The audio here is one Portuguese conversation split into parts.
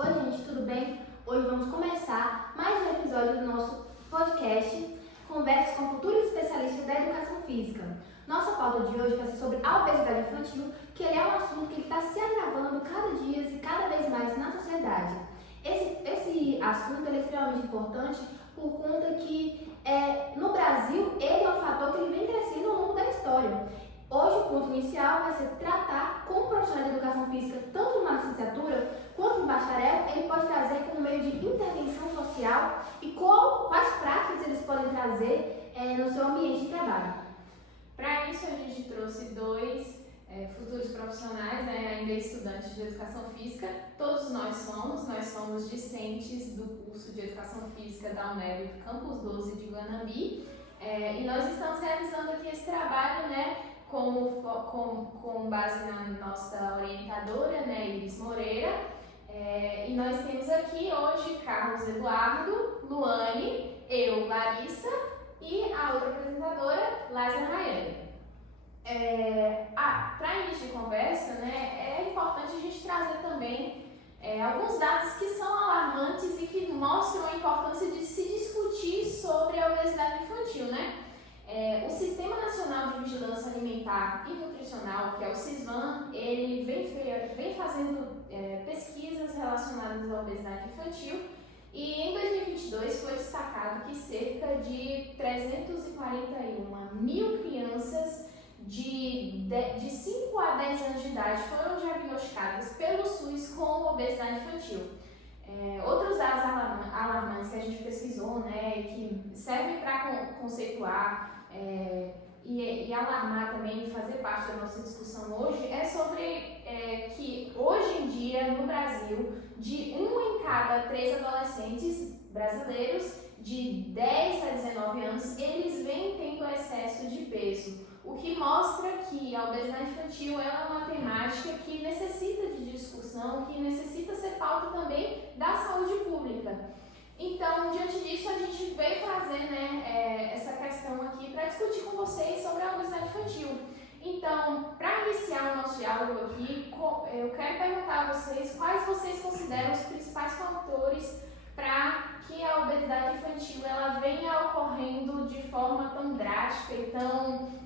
Oi, gente, tudo bem? Hoje vamos começar mais um episódio do nosso podcast Conversas com futuros especialistas da educação física. Nossa pauta de hoje vai ser sobre a obesidade infantil, que ele é um assunto que está se agravando cada dia e cada vez mais na sociedade. Esse assunto é extremamente importante por conta que no Brasil ele é um fator que ele vem crescendo ao longo da história. Hoje o ponto inicial vai ser tratar como profissional de educação física, tanto numa licenciatura quanto no bacharel, ele pode trazer como meio de intervenção social e quais práticas eles podem trazer no seu ambiente de trabalho. Para isso a gente trouxe dois futuros profissionais, ainda estudantes de educação física. Todos nós somos discentes do curso de educação física da UNEB do Campus 12 de Guanambi, e nós estamos realizando aqui esse trabalho, com base na nossa orientadora, Iris Moreira, e nós temos aqui hoje Carlos Eduardo, Luane, eu, Larissa, e a outra apresentadora, Lázara Rayane. Para início de conversa, é importante a gente trazer também alguns dados que são alarmantes e que mostram a importância de se discutir sobre a obesidade infantil, O Sistema Nacional de Vigilância Alimentar e Nutricional, que é o SISVAN, ele vem fazendo pesquisas relacionadas à obesidade infantil, e em 2022 foi destacado que cerca de 341 mil crianças de 5 a 10 anos de idade foram diagnosticadas pelo SUS com obesidade infantil. Outros dados alarmantes que a gente pesquisou, que servem para conceituar e alarmar também, fazer parte da nossa discussão hoje, é sobre que hoje em dia no Brasil, de 1 em cada 3 adolescentes brasileiros de 10 a 19 anos, eles vêm tendo excesso de peso, o que mostra que a obesidade infantil é uma temática que necessita de discussão, que necessita ser pauta também da saúde pública. Então, diante disso, a gente veio trazer essa questão aqui para discutir com vocês sobre a obesidade infantil. Então, para iniciar o nosso diálogo aqui, eu quero perguntar a vocês quais vocês consideram os principais fatores para que a obesidade infantil ela venha ocorrendo de forma tão drástica e tão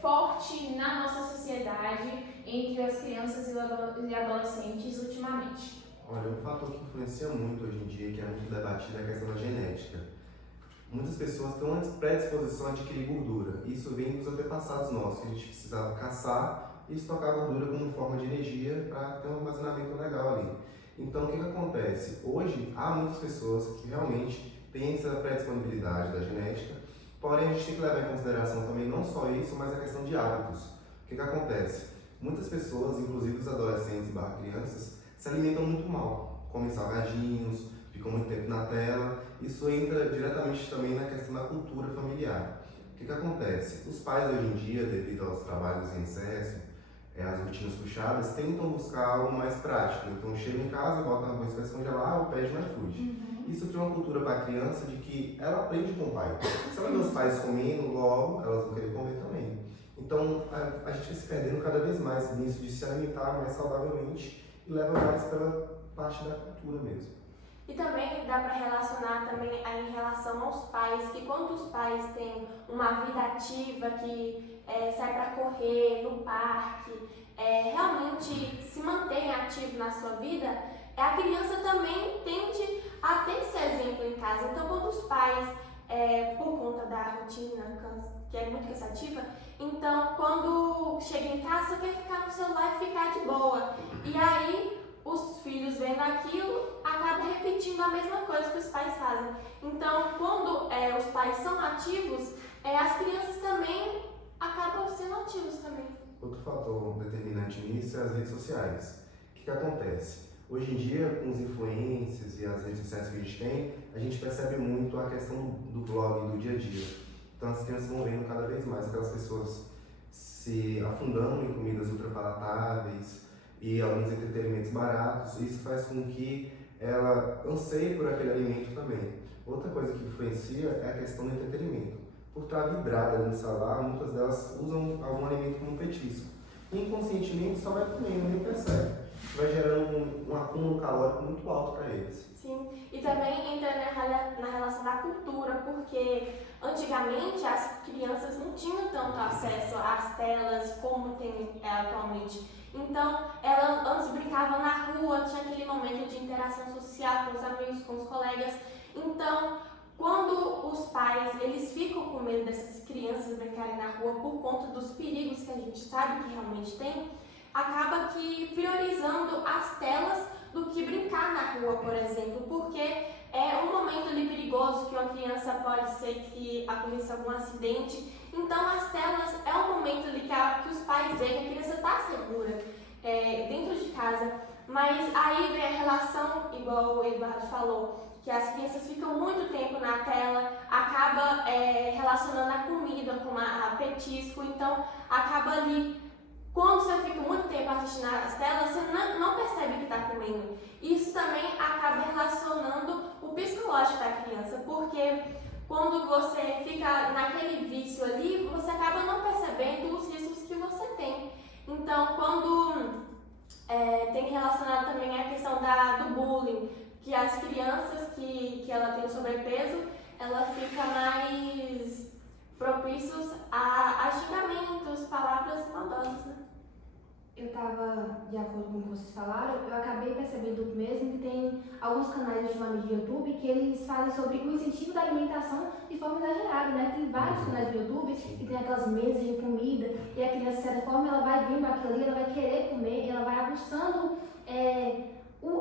forte na nossa sociedade entre as crianças e adolescentes ultimamente. Olha, um fator que influencia muito hoje em dia, que é muito debatido, é a questão da genética. Muitas pessoas têm uma predisposição a adquirir gordura. Isso vem dos antepassados nossos, que a gente precisava caçar e estocar gordura como forma de energia para ter um armazenamento legal ali. Então, o que acontece? Hoje, há muitas pessoas que realmente têm essa predisponibilidade da genética, porém a gente tem que levar em consideração também não só isso, mas a questão de hábitos. O que acontece? Muitas pessoas, inclusive os adolescentes e crianças, se alimentam muito mal, comem salgadinhos, ficam muito tempo na tela. Isso entra diretamente também na questão da cultura familiar. O que acontece? Os pais hoje em dia, devido aos trabalhos em excesso, as rotinas puxadas, tentam buscar algo mais prático. Então chegam em casa, botam arroz para descongelar ou pedem no iFood. Isso cria uma cultura para a criança de que ela aprende com o pai. Se ela vê os pais comendo, logo elas vão querer comer também. Então a gente vai se perdendo cada vez mais nisso de se alimentar mais saudavelmente e leva mais pela parte da cultura mesmo. E também dá para relacionar também em relação aos pais, que quando os pais têm uma vida ativa, que sai para correr no parque, realmente se mantém ativo na sua vida, a criança também tende a ter esse exemplo em casa. Então, quando os pais, por conta da rotina, que é muito cansativa, então quando chega em casa quer ficar no celular e ficar de boa. E aí os filhos vendo aquilo, acabam repetindo a mesma coisa que os pais fazem. Então, quando os pais são ativos, as crianças também acabam sendo ativos também. Outro fator determinante nisso é as redes sociais. O que acontece? Hoje em dia, com os influencers e as redes sociais que a gente percebe muito a questão do vlog, do dia a dia. Então as crianças vão vendo cada vez mais aquelas pessoas se afundando em comidas ultrapalatáveis e alguns entretenimentos baratos. Isso faz com que ela anseie por aquele alimento também. Outra coisa que influencia é a questão do entretenimento. Por estar vidrada no celular, muitas delas usam algum alimento como petisco. E inconscientemente só vai comendo, nem percebe. que vai gerando um acúmulo calórico muito alto para eles. Sim, e também entra na relação da cultura, porque antigamente as crianças não tinham tanto acesso às telas como tem atualmente. Então, elas antes brincavam na rua, tinha aquele momento de interação social com os amigos, com os colegas. Então, quando os pais eles ficam com medo dessas crianças brincarem na rua por conta dos perigos que a gente sabe que realmente tem, acaba que priorizando as telas do que brincar na rua, por exemplo, porque é um momento ali perigoso que uma criança pode ser que aconteça algum acidente. Então as telas é um momento ali que os pais veem que a criança está segura dentro de casa. Mas aí vem a relação, igual o Eduardo falou, que as crianças ficam muito tempo na tela, acaba relacionando a comida com a petisco, então acaba ali. Quando você fica muito tempo assistindo as telas, você não percebe que está comendo. Isso também acaba relacionando o psicológico da criança, porque quando você fica naquele vício ali, você acaba não percebendo os riscos que você tem. Então, quando tem relacionado também a questão do bullying, que as crianças que ela tem sobrepeso, ela fica mais propícios a xingamentos, palavras maldosas, né? Eu estava de acordo com o que vocês falaram, eu acabei percebendo mesmo que tem alguns canais de nome de YouTube que eles falam sobre o incentivo da alimentação de forma exagerada, né? Tem vários canais de YouTube que tem aquelas mesas de comida e a criança, de certa forma, ela vai vendo aquilo ali, ela vai querer comer, ela vai aguçando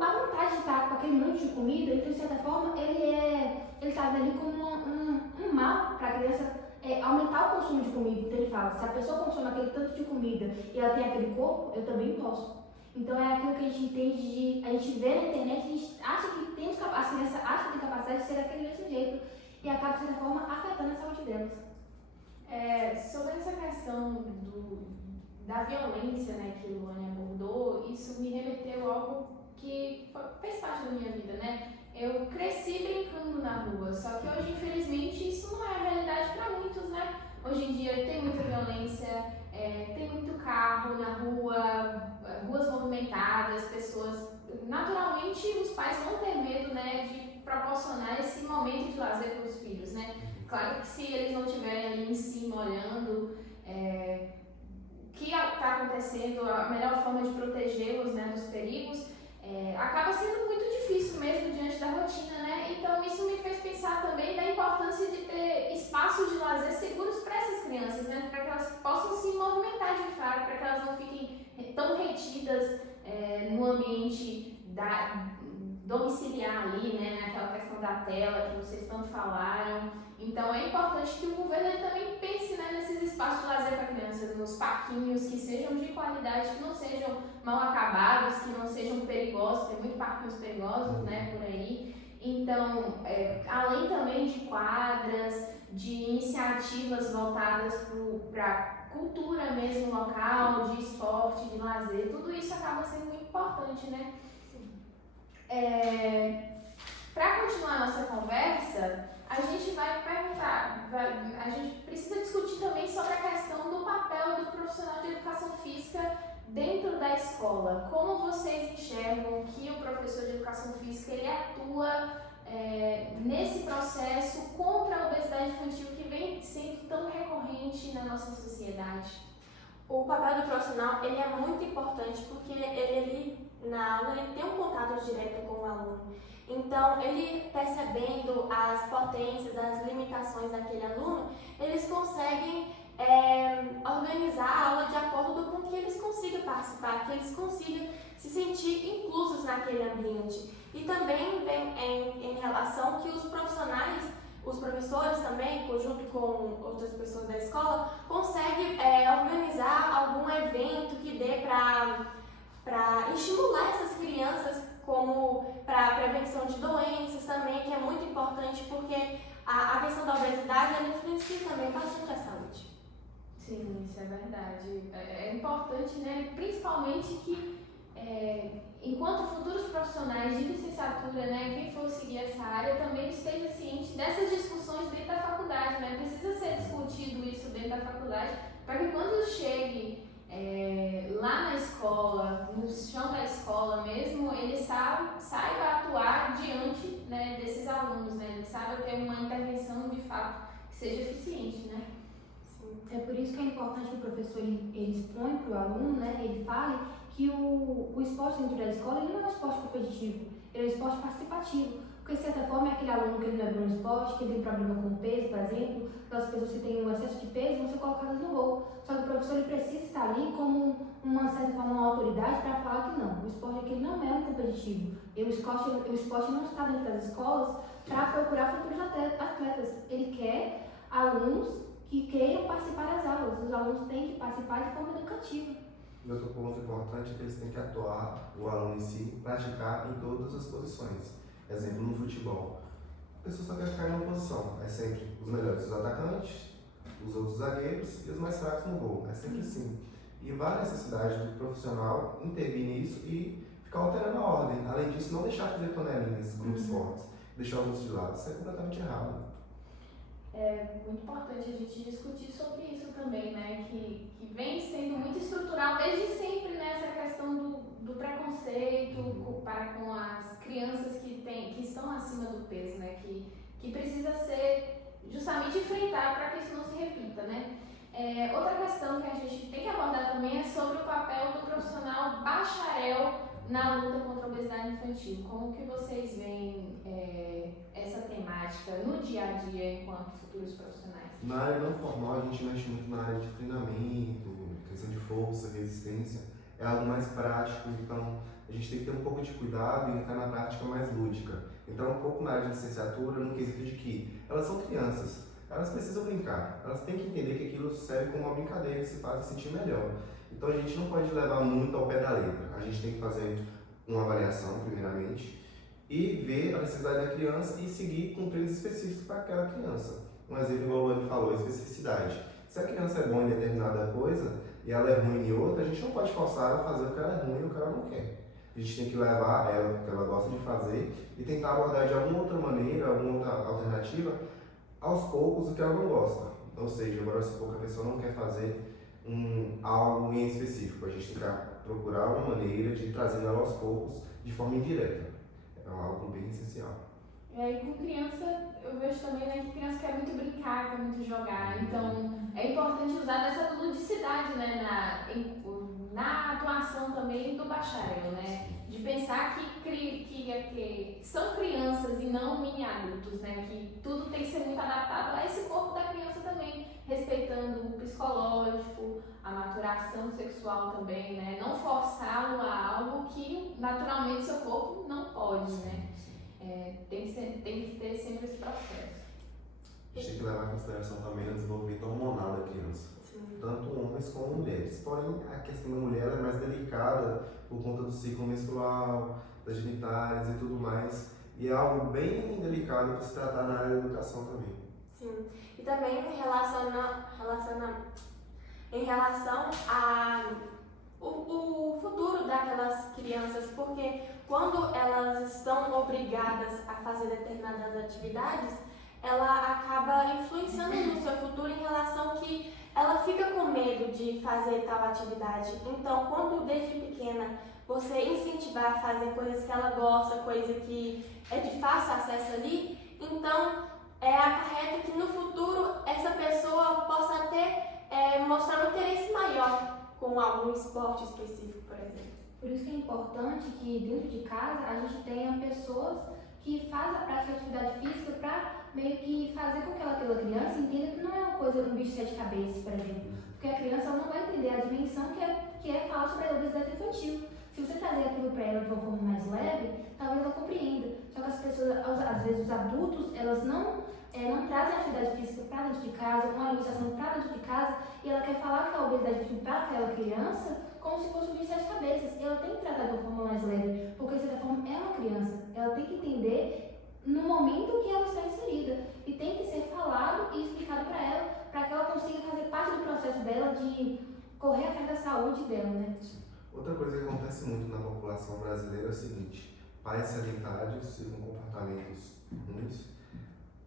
a vontade de estar com aquele monte de comida, então, de certa forma, ele está ali como um mal para a criança. Aumentar o consumo de comida. Então ele fala, se a pessoa consome aquele tanto de comida e ela tem aquele corpo, eu também posso. Então é aquilo que a gente entende, a gente vê na internet, a gente acha que tem as crianças acham que tem capacidade de ser daquele mesmo jeito e acaba, de certa forma, afetando a saúde delas. Sobre essa questão da violência, né, que o Luane abordou, isso me remeteu a algo que fez parte da minha vida, né? Eu cresci brincando na rua, só que hoje, infelizmente, isso não é a realidade para muitos, né? Hoje em dia tem muita violência, tem muito carro na rua, ruas movimentadas, pessoas... Naturalmente, os pais vão ter medo, né, de proporcionar esse momento de lazer para os filhos, né? Claro que se eles não estiverem ali em cima olhando o que está acontecendo, a melhor forma de protegê-los, né, dos perigos, acaba sendo muito difícil mesmo diante da rotina, né? Então isso me fez pensar também da importância de ter espaços de lazer seguros para essas crianças, né? Para que elas possam se movimentar de fato, para que elas não fiquem tão retidas no ambiente domiciliar ali, né? Naquela questão da tela que vocês tanto falaram. Então é importante que o governo também pense, né, nesses espaços de lazer para crianças, nos parquinhos que sejam de qualidade, que não sejam mal acabados, que não sejam perigosos, tem muitos parquinhos perigosos, né, por aí. Então, além também de quadras, de iniciativas voltadas para cultura mesmo local, de esporte, de lazer, tudo isso acaba sendo muito importante, né? Para continuar a nossa conversa, a gente vai perguntar, a gente precisa discutir também sobre a questão do papel do profissional de educação física dentro da escola. Como vocês enxergam que o professor de educação física ele atua nesse processo contra a obesidade infantil que vem sendo tão recorrente na nossa sociedade? O papel do profissional ele é muito importante porque ele na aula ele tem um contato direto com o aluno. Então, ele percebendo as potências, as limitações daquele aluno, eles conseguem organizar a aula de acordo com que eles consigam participar, que eles consigam se sentir inclusos naquele ambiente. E também vem em relação que os profissionais, os professores também, junto com outras pessoas da escola, conseguem organizar algum evento que dê para estimular essas crianças, como para a prevenção de doenças também, que é muito importante porque a questão da obesidade ela influencia também bastante a saúde. Sim, isso é verdade. É importante, né? Principalmente que enquanto futuros profissionais de licenciatura, né, quem for seguir essa área também esteja ciente dessas discussões dentro da faculdade, né? Precisa ser discutido isso dentro da faculdade para que quando chegue lá na escola, no chão da escola mesmo, ele saiba atuar diante, né, desses alunos, né? Ele saiba ter uma intervenção de fato que seja eficiente, né? É por isso que é importante que o professor ele expõe para o aluno, né, ele fale que o esporte dentro da escola ele não é um esporte competitivo, ele é um esporte participativo. Porque, de certa forma, é aquele aluno que ele não é bom no esporte, que tem problema com peso, por exemplo, aquelas pessoas que têm um excesso de peso vão ser colocadas no gol. Só que o professor ele precisa estar ali como uma certa forma, uma autoridade para falar que não, o esporte aqui não é um competitivo. E o esporte não está dentro das escolas para procurar futuros atletas. Ele quer alunos que queiram participar das aulas. Os alunos têm que participar de forma educativa. E outro ponto importante é que eles têm que atuar, o aluno em si, praticar em todas as posições. Exemplo, no futebol. A pessoa só quer ficar em uma posição. É sempre os melhores, os atacantes, os outros zagueiros e os mais fracos no gol. É sempre assim. E vai a necessidade do profissional intervir nisso e ficar alterando a ordem. Além disso, não deixar fazer panelinhas, grupos fortes, deixar os outros de lado. Isso é completamente errado. É muito importante a gente discutir sobre isso também, né? Que vem sendo muito estrutural desde sempre, né? Essa questão do preconceito para com as crianças que estão acima do peso, né? Que precisa ser justamente enfrentado para que isso não se repita, né? Outra questão que a gente tem que abordar também é sobre o papel do profissional bacharel na luta contra a obesidade infantil. Como que vocês veem essa temática no dia a dia enquanto futuros profissionais? Na área não formal, a gente mexe muito na área de treinamento, questão de força, resistência. É algo mais prático, então a gente tem que ter um pouco de cuidado e entrar na prática mais lúdica. Entrar um pouco na área de licenciatura, no quesito de que elas são crianças, elas precisam brincar, elas têm que entender que aquilo serve como uma brincadeira e se faz sentir melhor. Então a gente não pode levar muito ao pé da letra, a gente tem que fazer uma avaliação primeiramente e ver a necessidade da criança e seguir com treinos específicos para aquela criança. Um exemplo, igual o Luane falou, a especificidade. Se a criança é boa em determinada coisa e ela é ruim em outra, a gente não pode forçar ela a fazer o que ela é ruim e o que ela não quer. A gente tem que levar ela, o que ela gosta de fazer, e tentar abordar de alguma outra maneira, alguma outra alternativa, aos poucos, o que ela não gosta. Ou seja, agora se pouco a pessoa não quer fazer algo em específico, a gente tem que procurar uma maneira de ir trazendo ela aos poucos, de forma indireta. É algo bem essencial. E com criança, eu vejo também, né, que criança quer muito brincar, quer muito jogar. Então, é importante usar dessa ludicidade, né, na atuação também do bacharel, né? De pensar que são crianças e não mini adultos, né? Que tudo tem que ser muito adaptado a esse corpo da criança também, respeitando o psicológico, a maturação sexual também, né? Não forçá-lo a algo que naturalmente seu corpo não pode, né? Tem que ter sempre esse processo. A gente tem que levar em consideração também o desenvolvimento hormonal da criança. Tanto homens como mulheres. Porém, a questão da mulher é mais delicada por conta do ciclo menstrual, das genitais e tudo mais. E é algo bem delicado para se tratar na área da educação também. Sim. E também em relação o futuro daquelas crianças, porque quando elas estão obrigadas a fazer determinadas atividades, ela acaba influenciando no seu futuro em relação que ela fica com medo de fazer tal atividade. Então, quando desde pequena você incentivar a fazer coisas que ela gosta, coisa que é de fácil acesso ali, então acarreta que no futuro essa pessoa possa mostrar um interesse maior com algum esporte específico, por exemplo. Por isso que é importante que dentro de casa a gente tenha pessoas que fazem a prática de atividade física para meio que fazer com que aquela criança entenda que não é uma coisa, um bicho de 7 cabeças, por exemplo. Porque a criança ela não vai entender a dimensão que é falar sobre a obesidade infantil. Se você trazer aquilo para ela de uma forma mais leve, talvez ela compreenda. Só que as pessoas, às vezes os adultos, elas não trazem a atividade física para dentro de casa, uma alimentação para dentro de casa, e ela quer falar que a obesidade infantil para aquela criança como se fosse um bicho de 7 cabeças. E ela tem que tratar de uma forma mais leve, porque de certa forma é uma criança. Ela tem que entender no momento que ela está inserida. E tem que ser falado e explicado para ela, para que ela consiga fazer parte do processo dela de correr atrás da saúde dela, né? Outra coisa que acontece muito na população brasileira é o seguinte: pais sedentários e com comportamentos ruins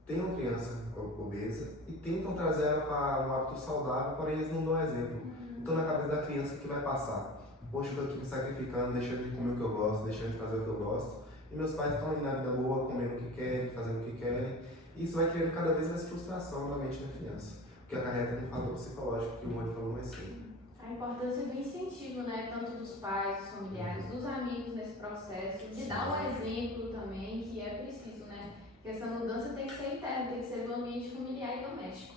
têm uma criança obesa e tentam trazer ela para um hábito saudável, porém eles não dão exemplo. Então na cabeça da criança o que vai passar? poxa, eu tô aqui me sacrificando, deixando de comer o que eu gosto, deixando de fazer o que eu gosto, e meus pais estão ali na vida boa, comendo o que querem, fazendo o que querem, e isso vai criando cada vez mais frustração na mente da criança, porque acarreta no fator psicológico que o Mori falou mais cedo. A importância do incentivo, né, tanto dos pais, dos familiares, dos amigos nesse processo, de dar um exemplo também, que é preciso, né, que essa mudança tem que ser interna, tem que ser do ambiente familiar e doméstico.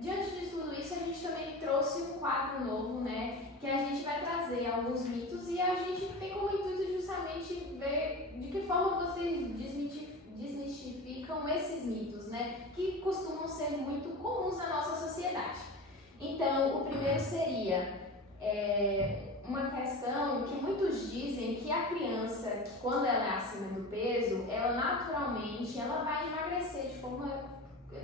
Diante de tudo isso, a gente também trouxe um quadro novo, né, que a gente vai trazer alguns mitos e a gente tem como intuito justamente ver de que forma vocês desmistificam esses mitos, né, que costumam ser muito comuns na nossa sociedade. Então, o primeiro seria uma questão que muitos dizem que a criança, que quando ela é acima do peso, ela naturalmente vai emagrecer de forma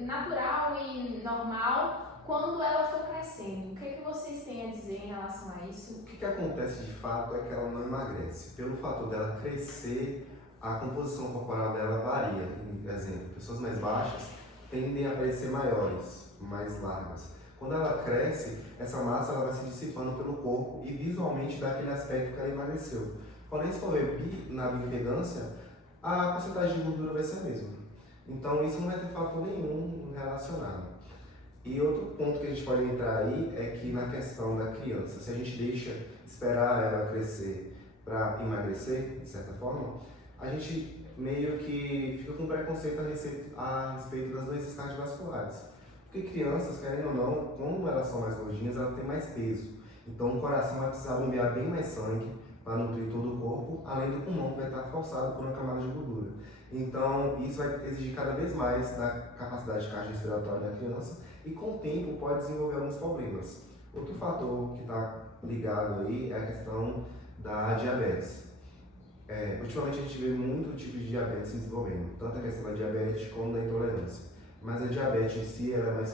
natural e normal quando ela for crescendo. O que vocês têm a dizer em relação a isso? O que acontece de fato é que ela não emagrece. Pelo fator dela crescer, a composição corporal dela varia. Por exemplo, pessoas mais baixas tendem a parecer maiores, mais largas. Quando ela cresce, essa massa ela vai se dissipando pelo corpo e visualmente dá aquele aspecto que ela emagreceu. Porém, se for ver na bioimpedância, a porcentagem de gordura vai ser a mesma. Então, isso não vai ter fator nenhum relacionado. E outro ponto que a gente pode entrar aí é que na questão da criança, se a gente deixa esperar ela crescer para emagrecer, de certa forma, a gente meio que fica com preconceito a respeito das doenças cardiovasculares. Porque crianças, querendo ou não, como elas são mais gordinhas, elas têm mais peso. Então o coração vai precisar bombear bem mais sangue para nutrir todo o corpo, além do pulmão que vai estar forçado por uma camada de gordura. Então isso vai exigir cada vez mais da capacidade cardiorrespiratória da criança e com o tempo pode desenvolver alguns problemas. Outro fator que está ligado aí é a questão da diabetes. Ultimamente a gente vê muito tipo de diabetes se desenvolvendo, tanto a questão da diabetes como da intolerância. Mas a diabetes em si ela é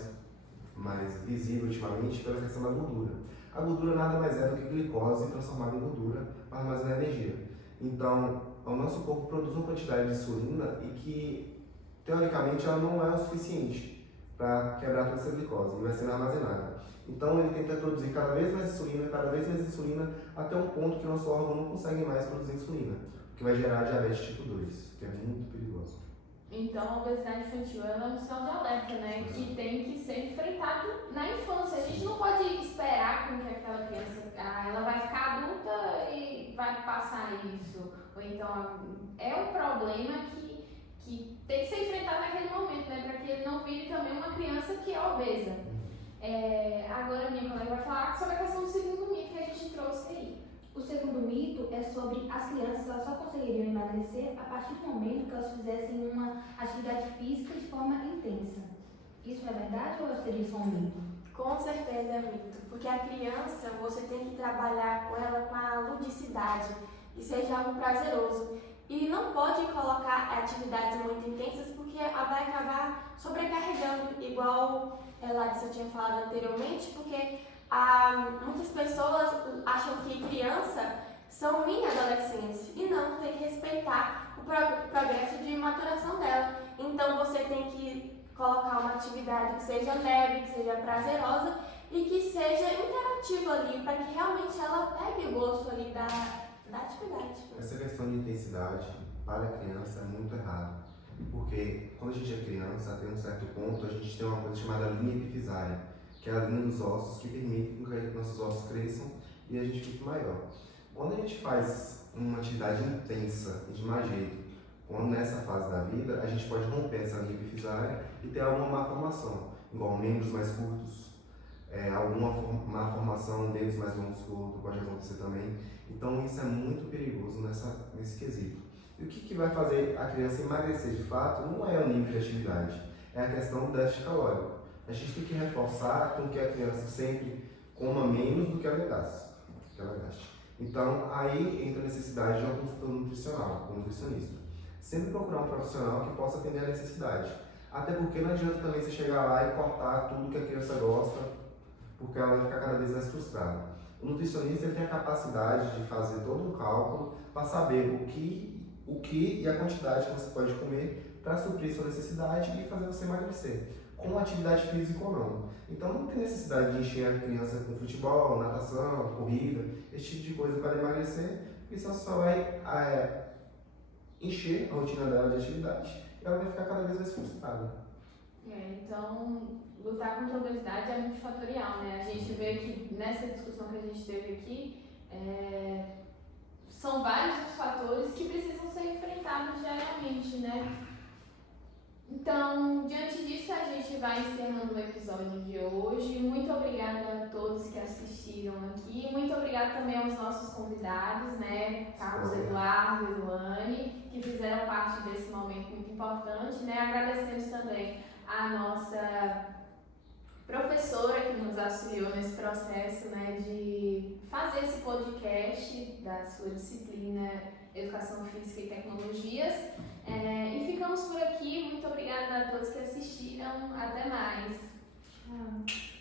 mais visível ultimamente pela questão da gordura. A gordura nada mais é do que glicose transformada em gordura para armazenar energia. Então, o nosso corpo produz uma quantidade de insulina e que, teoricamente, ela não é o suficiente para quebrar toda essa glicose e vai ser armazenada. Então, ele tenta produzir cada vez mais insulina, até um ponto que o nosso órgão não consegue mais produzir insulina, o que vai gerar diabetes tipo 2, que é muito perigoso. Então, a obesidade infantil é um sinal de alerta, né? Que tem que ser enfrentado na infância. A gente não pode esperar com que aquela criança ela vai ficar adulta e vai passar isso. Ou então, é um problema que tem que ser enfrentado naquele momento, né? Para que ele não vire também uma criança que é obesa. Agora, minha colega vai falar sobre a questão do segundo mito que a gente trouxe aí. O segundo mito é sobre as crianças, elas só conseguiriam emagrecer a partir do momento que elas fizessem uma atividade física de forma intensa. Isso é verdade ou seria só um mito? Com certeza é mito, porque a criança você tem que trabalhar com ela com a ludicidade, que seja algo prazeroso. E não pode colocar atividades muito intensas porque ela vai acabar sobrecarregando, igual a Larissa tinha falado anteriormente, porque muitas pessoas acham que criança são mini adolescentes e não, tem que respeitar o progresso de maturação dela. Então você tem que colocar uma atividade que seja leve, que seja prazerosa e que seja interativa ali, para que realmente ela pegue o gosto ali da atividade. Essa questão de intensidade para a criança é muito errada, porque quando a gente é criança, até um certo ponto, a gente tem uma coisa chamada linha epifisária, que é a linha dos ossos que permite que nossos ossos cresçam e a gente fique maior. Quando a gente faz uma atividade intensa de má jeito, quando nessa fase da vida, a gente pode romper essa linha epifisária e ter alguma má formação, igual membros mais curtos, alguma má formação, dedos mais longos que o outro pode acontecer também. Então isso é muito perigoso nesse quesito. E o que vai fazer a criança emagrecer de fato não é o nível de atividade, é a questão do déficit calórico. A gente tem que reforçar com que a criança sempre coma menos do que ela gaste. Então, aí entra a necessidade de uma consulta nutricional, com um nutricionista. Sempre procurar um profissional que possa atender a necessidade. Até porque não adianta também você chegar lá e cortar tudo que a criança gosta, porque ela vai ficar cada vez mais frustrada. O nutricionista ele tem a capacidade de fazer todo um cálculo para saber o que e a quantidade que você pode comer para suprir sua necessidade e fazer você emagrecer. com atividade física ou não. Então não tem necessidade de encher a criança com futebol, natação, corrida, esse tipo de coisa para emagrecer, porque senão você só vai encher a rotina dela de atividade e ela vai ficar cada vez mais frustrada. Então, lutar contra a obesidade é multifatorial, né? A gente vê que nessa discussão que a gente teve aqui, são vários os fatores que precisam ser enfrentados diariamente, né? Então, diante disso, a gente vai encerrando o episódio de hoje. Muito obrigada a todos que assistiram aqui. Muito obrigada também aos nossos convidados, né? Carlos Eduardo e Luane, que fizeram parte desse momento muito importante, né? Agradecemos também a nossa professora que nos auxiliou nesse processo, né, de fazer esse podcast da sua disciplina Educação Física e Tecnologias. E ficamos por aqui. Muito obrigada a todos que assistiram. Até mais. Tchau.